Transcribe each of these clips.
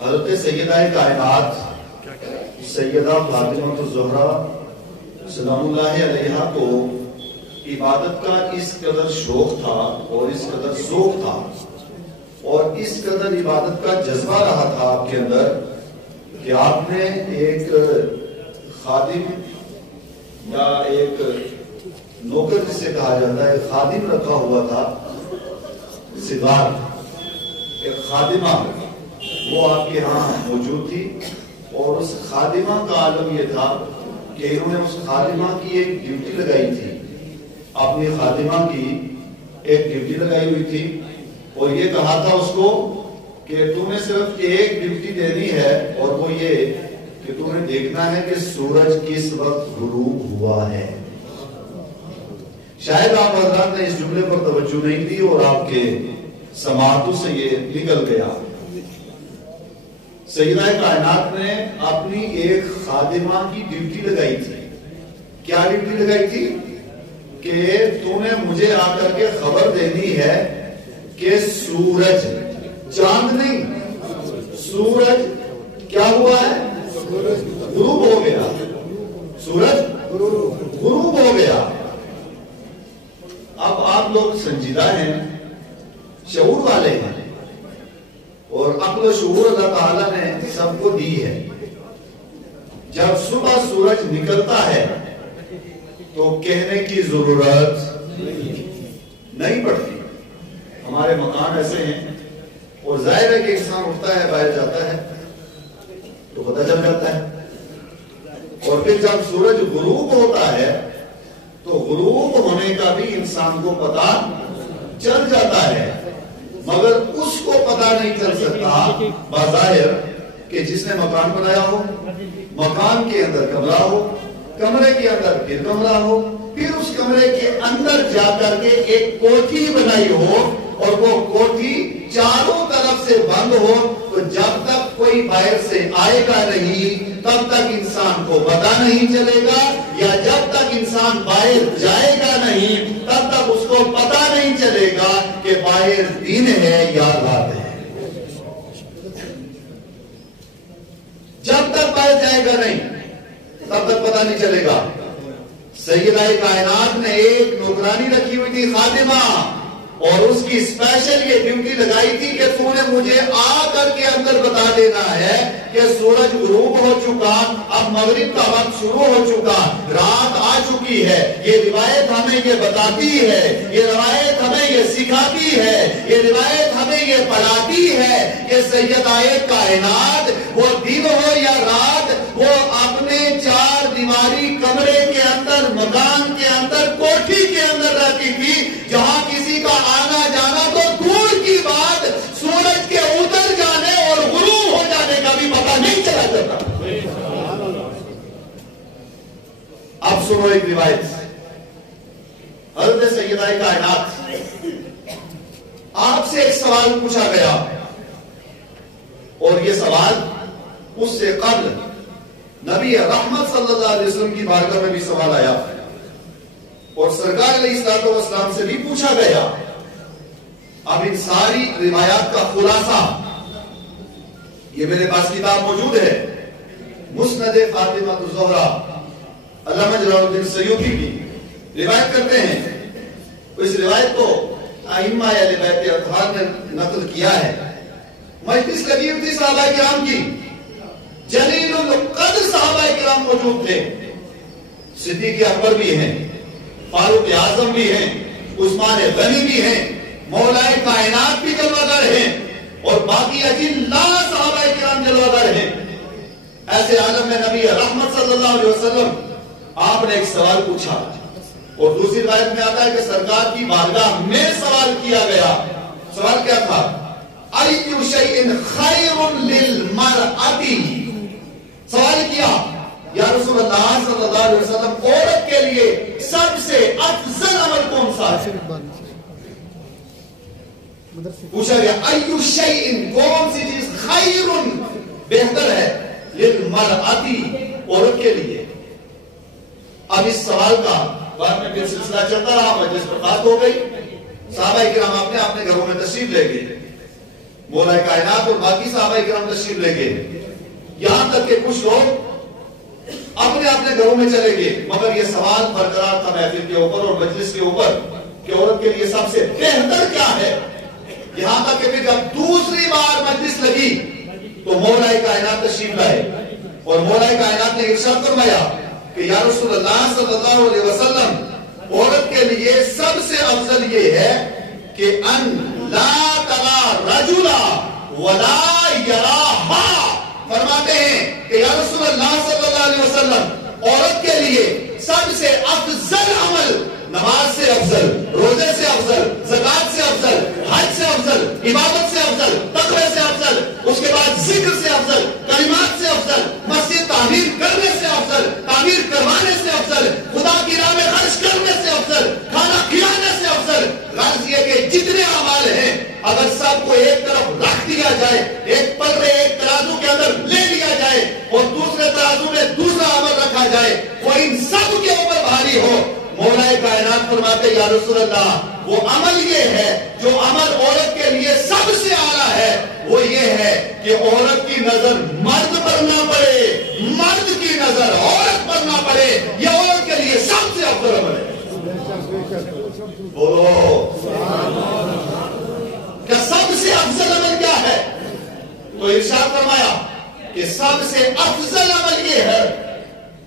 حضرت سیدہ کائنات سیدہ فاطمہ الزہرا سلام اللہ علیہا کو عبادت کا اس قدر شوق تھا اور اس قدر ذوق تھا اور اس قدر عبادت کا جذبہ رہا تھا آپ کے اندر کہ آپ نے ایک خادم یا ایک نوکر جسے کہا جاتا ہے خادم رکھا ہوا تھا، سوار ایک خادمہ وہ آپ کے ہاں موجود تھی، اور اس خادمہ کا عالم یہ تھا کہ انہوں نے اس خادمہ کی ایک ڈیوٹی لگائی تھی، اپنی خادمہ کی ایک ڈیوٹی لگائی ہوئی تھی، اور یہ کہا تھا اس کو کہ تو نے صرف ایک ڈیوٹی دینی ہے، اور وہ یہ کہ تو نے دیکھنا ہے کہ سورج کس وقت غروب ہوا ہے۔ شاید آپ حضرات نے اس جملے پر توجہ نہیں دی اور آپ کے سماعتوں سے یہ نکل گیا۔ سیدہ کائنات نے اپنی ایک خادمہ کی ڈیوٹی لگائی تھی۔ کیا ڈیوٹی لگائی تھی؟ کہ تو نے مجھے آ کر کے خبر دینی ہے کہ سورج، چاند نہیں، سورج کیا ہوا ہے؟ غروب ہو گیا، سورج غروب ہو گیا۔ اب آپ لوگ سنجیدہ ہیں، شعور والے ہیں، اور عقل و شعور اللہ تعالیٰ نے سب کو دی ہے۔ جب صبح سورج نکلتا ہے تو کہنے کی ضرورت نہیں پڑتی۔ ہمارے مکان ایسے ہیں، اور ظاہر ہے کہ انسان اٹھتا ہے، باہر جاتا ہے تو پتہ چل جاتا ہے، اور پھر جب سورج غروب ہوتا ہے تو غروب ہونے کا بھی انسان کو پتہ چل جاتا ہے، مگر اس کو پتہ نہیں چل سکتا بظاہر کہ جس نے مکان بنایا ہو، مکان کے اندر کمرہ ہو، کمرے کے اندر پھر کمرہ ہو، پھر اس کمرے کے اندر جا کر کے ایک کوٹھی بنائی ہو، اور وہ کوٹھی چاروں طرف سے بند ہو، تو جب تک کوئی باہر سے آئے گا نہیں تب تک انسان کو پتہ نہیں چلے گا، یا جب تک انسان باہر جائے گا نہیں تب تک اس کو پتہ نہیں چلے گا کہ باہر دن ہے یا رات ہے۔ جب تک باہر جائے گا نہیں تب تک پتہ نہیں چلے گا۔ سیدہ کائنات نے ایک نوکرانی رکھی ہوئی تھی، خادمہ، اور اس کی اسپیشل یہ ڈیوٹی لگائی تھی کہ تو نے مجھے آ کر کے اندر بتا دینا ہے کہ سورج غروب ہو چکا، اب مغرب کا وقت شروع ہو چکا، رات آ چکی ہے۔ یہ روایت ہمیں یہ بتاتی ہے، یہ روایت ہمیں یہ سکھاتی ہے، یہ روایت ہمیں یہ پڑھاتی ہے کہ سیدہ کائنات وہ دن ہو یا رات، وہ اپنے چار دیواری کمرے کے اندر، مکان کے اندر، کوٹھی کے اندر رہتی تھی، جہاں کسی کا آنا جانا تو دور کی بات، سورج کے اتر جانے اور غروب ہو جانے کا بھی پتہ نہیں چلا کرتا۔ اب سنو ایک روایت، حضرت سیدہ کائنات آپ سے ایک سوال پوچھا گیا، اور یہ سوال اس سے قبل نبی رحمت صلی اللہ علیہ وسلم کی بارگاہ میں بھی سوال آیا، اور سرکار علیہ السلام سے بھی پوچھا گیا۔ اب ان ساری روایات کا خلاصہ یہ میرے پاس کتاب موجود ہے، مسند فاطمہ الزہرا، علامہ جلال الدین سیوطی کی روایت کرتے ہیں۔ اس روایت کو ائمہ اہل بیت اطہار نے نقل کیا ہے۔ مجلس لگی ہوئی تھی صحابہ کرام کی، جلیل القدر صحابہ کرام موجود تھے، صدیق اکبر بھی ہیں، فاروق اعظم بھی ہیں، عثمان غنی بھی ہیں، مولا کائنات بھی جلوہ گر ہیں، اور باقی اجلاء صحابہ کرام جلوہ گر ہیں۔ ایسے عالم میں نبی رحمت صلی اللہ علیہ وسلم آپ نے ایک سوال پوچھا، اور دوسری روایت میں آتا ہے کہ سرکار کی بارگاہ میں سوال کیا گیا۔ سوال کیا تھا؟ اَيُّ شَيْءٍ خَيْرٌ لِلْمَرْأَةِ، سوال کیا یا رسول اللہ صلی اللہ علیہ وسلم عورت کے لیے سب سے افضل عمل کون سا ہے؟ پوچھا گیا ایو شیئن، کون سی چیز خیر بہتر ہے للمرأۃ، عورت کے لیے۔ اب اس سوال کا بعد میں پھر سلسلہ چلتا رہا، مجلس پر بات ہو گئی، صحابہ کرام اپنے گھروں میں تشریف لے گئے۔ مولا کائنات اور باقی صحابہ کرام تشریف لے گئے، یہاں تک کہ کچھ لوگ اپنے اپنے گھروں میں چلے گئے، مگر یہ سوال برقرار تھا محفل کے اوپر اور مجلس کے اوپر کہ عورت کے لیے سب سے بہتر کیا ہے. یہاں تک کہ پھر جب دوسری بار مجلس لگی تو مولا کائنات تشریف لائے اور مولا کائنات نے ارشاد فرمایا کہ یا رسول اللہ صلی اللہ علیہ وسلم، عورت کے لیے سب سے افضل یہ ہے کہ ان لا ترى رجلا ولا يراها. فرماتے ہیں کہ یا رسول اللہ صلی اللہ علیہ وسلم، عورت کے لیے سب سے افضل عمل نماز سے افضل، روزے سے افضل، زکات سے افضل، حج سے افضل، عبادت سے افضل، تقوی سے افضل، اس کے بعد ذکر سے افضل، کلمات سے افضل، مسجد تعمیر کرنے سے افضل، تعمیر کروانے سے افضل، خدا کی راہ میں خرچ کرنے سے افضل، کھانا کھلانے سے افضل. غرض یہ کہ جتنے اعمال ہیں اگر سب کو ایک طرف رکھ دیا جائے، ایک پلڑے ایک ترازو کے اندر لے لیا جائے اور دوسرے ترازو میں دوسرا عمل رکھا جائے، وہ ان سب کے اوپر بھاری ہو. مولا کائنات فرماتے یا رسول اللہ، وہ عمل یہ ہے جو عمل عورت کے لیے سب سے اعلیٰ ہے، وہ یہ ہے کہ عورت کی نظر مرد پر نہ پڑے، مرد کی نظر عورت پر نہ پڑے. یہ عورت کے لیے سب سے افضل عمل ہے. بولو کیا سب سے افضل عمل کیا ہے؟ تو ارشاد فرمایا کہ سب سے افضل عمل یہ ہے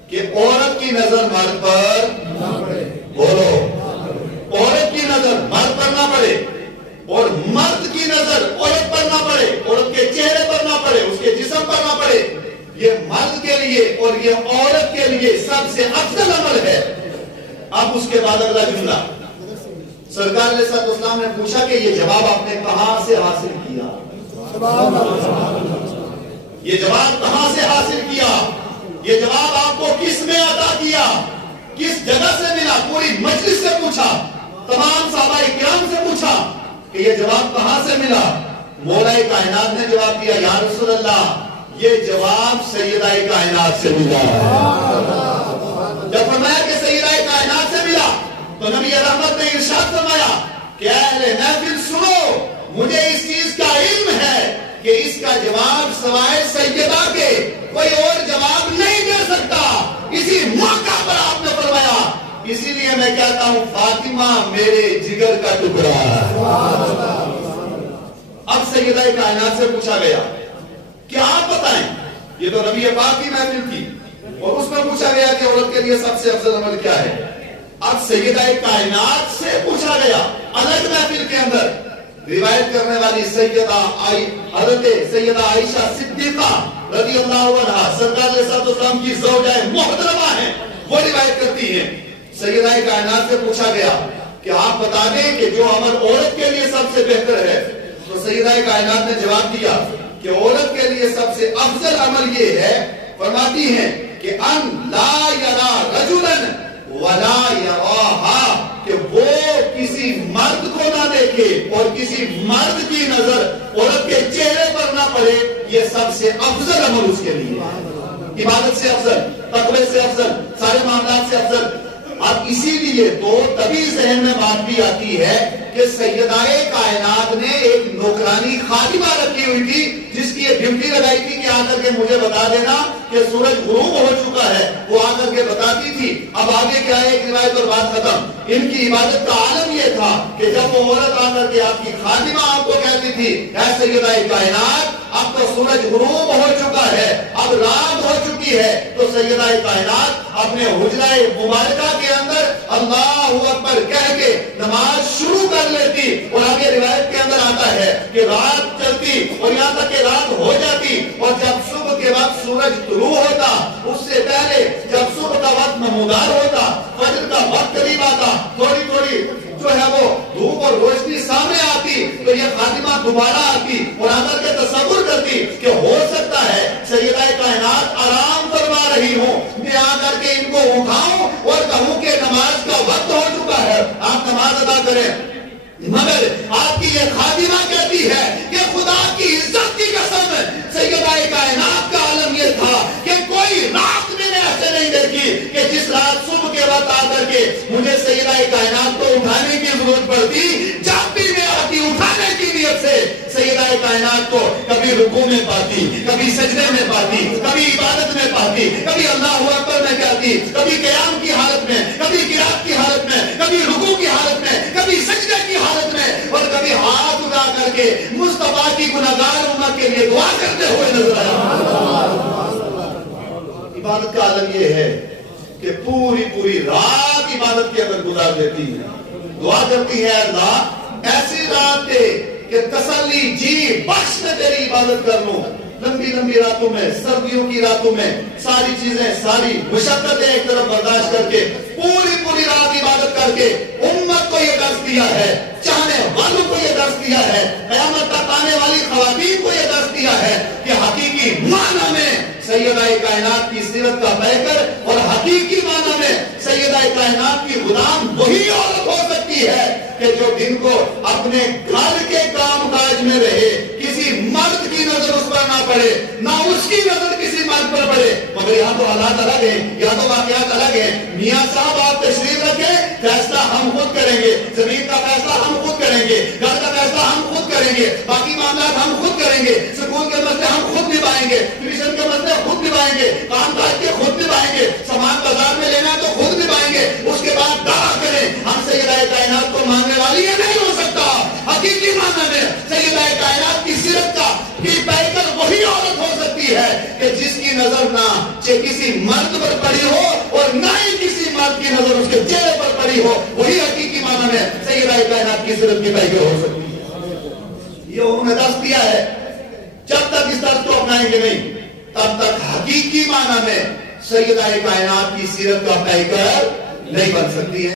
کہ عورت کی نظر مرد پر نہ پڑے. بولو عورت کی نظر مرد پر نہ پڑے اور مرد کی نظر عورت پر نہ پڑے، عورت کے چہرے پر نہ پڑے، اس کے جسم پر نہ پڑے. یہ مرد کے لیے اور یہ عورت کے لیے سب سے افضل عمل ہے. اب اس کے بعد اگلا جملہ، سرکار علیہ السلام نے پوچھا کہ یہ جواب آپ نے کہاں سے حاصل کیا؟ یہ جواب کہاں سے حاصل کیا؟ یہ جواب آپ کو کس نے عطا کیا؟ کس جگہ سے ملا؟ پوری مجلس سے پوچھا، تمام صحابہ کرام سے پوچھا کہ یہ جواب کہاں سے ملا؟ مولا کائنات نے جواب دیا یا رسول اللہ، یہ جواب سیدہ کائنات سے ملا. جب فرمایا کہ سیدہ کائنات سے ملا تو نبی رحمت نے ارشاد فرمایا کہ اہل محفل سنو، مجھے اس چیز کا علم ہے کہ اس کا جواب سوائے سیدہ کے کوئی اور جواب نہیں دے سکتا. اسی موقع پر آپ نے فرمایا، اسی لیے میں کہتا ہوں فاطمہ میرے جگر کا ٹکڑا. اب سیدہ کائنات سے پوچھا گیا کہ آپ بتائیں، یہ تو نبی پاک کی محفل تھی اور اس میں پوچھا گیا کہ عورت کے لیے سب سے افضل عمل کیا ہے. اب سیدہ کائنات سے پوچھا گیا الگ محفل کے اندر. روایت کرنے والی حضرت سیدہ عائشہ صدیقہ رضی اللہ عنہا سرکار علیہ السلام کی زوجہ محترمہ ہیں، وہ روایت کرتی ہیں سیدہ کائنات سے پوچھا گیا کہ آپ بتا دیں کہ جو عمل عورت کے لیے سب سے بہتر ہے. تو سیدہ کائنات نے جواب دیا کہ عورت کے لیے سب سے افضل عمل یہ ہے، فرماتی ہیں کہ ان لا یرا رجلا ولا یراها، کہ وہ کسی مرد کو نہ دیکھے اور کسی مرد کی نظر عورت کے چہرے پر نہ پڑے. یہ سب سے افضل عمل اس کے لیے، عبادت سے افضل، تقوی سے افضل، سارے معاملات سے افضل. اب اسی لیے تو تبھی ذہن میں بات بھی آتی ہے کہ سیدہ کائنات نے ایک نوکرانی خادمہ رکھی ہوئی تھی جس کی ایک ڈیوٹی لگائی تھی کہ آ کر کے مجھے بتا دینا کہ سورج غروب ہو چکا ہے. وہ آ کر کے بتاتی تھی. اب آگے کیا ہے، ایک روایت اور بات ختم. ان کی عبادت کا عالم یہ تھا کہ جب وہ عورت آ کر کے آپ کی خادمہ آپ کو کہتی تھی اے سیدہ کائنات اب تو سورج غروب ہو چکا ہے، اب رات ہو چکی ہے، تو سیدہ کائنات اپنے حجرہ مبارکہ کے اندر اللہ اکبر کہہ کے نماز شروع کر لیتی. اور آگے روایت کے اندر آتا ہے کہ رات چلتی اور یہاں تک کہ رات ہو جاتی، اور جب صبح کے وقت سورج طلوع ہوتا اس سے پہلے جب صبح کا وقت نمودار ہوتا، فجر کا وقت قریب آتا، تھوڑی تھوڑی جو ہے وہ دھوپ اور روشنی سامنے آتی تو یہ خاتمہ دوبارہ آتی اور آگر کے تصور کرتی کہ ہو سکتا ہے سیدہ کائنات آرام فرما رہی ہوں، میں آ کر کے ان کو اٹھاؤں اور کہوں کہ نماز کا وقت ہو چکا ہے، آپ نماز ادا کریں. مگر آپ کی یہ خاتمہ کہتی ہے کہ خدا کی عزت کی قسم سیدہ کائنات کا عالم یہ تھا کہ کوئی رات میں نے ایسے نہیں دیکھی کہ جس رات صبح کے وقت آ کر کے مجھے سیدہ کائنات کو اٹھانے کی ضرورت پڑتی، جب بھی میں آتی اٹھانے کی نیت سے سیدہ کائنات کو کبھی رکوع میں پاتی، کبھی سجدے میں پاتی، کبھی عبادت میں پاتی، کبھی اللہ اکبر میں کہتی، کبھی قیام کی حالت میں، کبھی قرات کی حالت میں، کبھی رکوع کی حالت میں، کبھی سجدے کی حالت میں، اور کبھی ہاتھ اٹھا کر کے مصطفیٰ کی گناہگار امت کے لیے دعا کرتے ہوئے نظر آیا۔ عبادت کا عالم یہ ہے کہ پوری رات عبادت کے اندر گزار دیتی ہے، دعا کرتی ہے اللہ ایسی رات دے کہ تسلی جی بخش میں تیری عبادت کر لوں۔ لمبی راتوں میں، سردیوں کی راتوں میں ساری چیزیں، ساری مشقتیں ایک طرف برداشت کر کے پوری رات عبادت کر کے امت کو یہ درس دیا ہے، چاہنے والوں کو یہ درس دیا ہے، قیامت تک آنے والی خواتین کو یہ درس دیا ہے کہ حقیقی معنی میں سیدہ کائنات کی سیرت کا پیکر اور حقیقی معنی میں سیدہ کائنات کی غلام وہی عورت ہو سکتی ہے کہ جو دن کو اپنے گھر کے کام کاج میں رہے، کسی مرد کی نظر اس پر نہ پڑے، نہ اس کی نظر کسی مرد پر پڑے۔ مگر یہاں تو حالات الگ ہیں، یہاں تو واقعات الگ ہیں۔ میاں صاحب آپ تشریف رکھیں، فیصلہ ہم خود کریں گے، زمین کا فیصلہ ہم خود کریں گے، گھر کا فیصلہ ہم خود کریں گے، باقی معاملات ہم خود کریں گے، سکول کے مسئلے ہم خود نبھائیں گے، ٹیوشن کے مسئلے خود نبھائیں گے، کام کاج کے خود نبھائیں گے، سامان بازار میں لینا تو خود نبھائیں گے۔ اس کے بعد دعویٰ کریں ہم سیدہ کائنات کو ماننے والی یہ نہیں ہو سکتا۔ حقیقی معنی میں سیدہ کائنات کی سیرت کا پیکر وہی عورت ہو سکتی ہے کہ جس کی نظر نہ کسی مرد پر پڑی ہو اور نہ ہی کسی مرد کی نظر اس کے چہرے پر پڑی ہو، وہی حقیقی معنی میں سیدہ کائنات کی سیرت کی پیکر ہو سکتی ہے۔ یہ انہوں نے درس دیا ہے، جب تک اس درس کو اپنائیں گے نہیں تب تک حقیقی معنی میں سیدہ کائنات کی سیرت کا پیکر نہیں بن سکتی ہے۔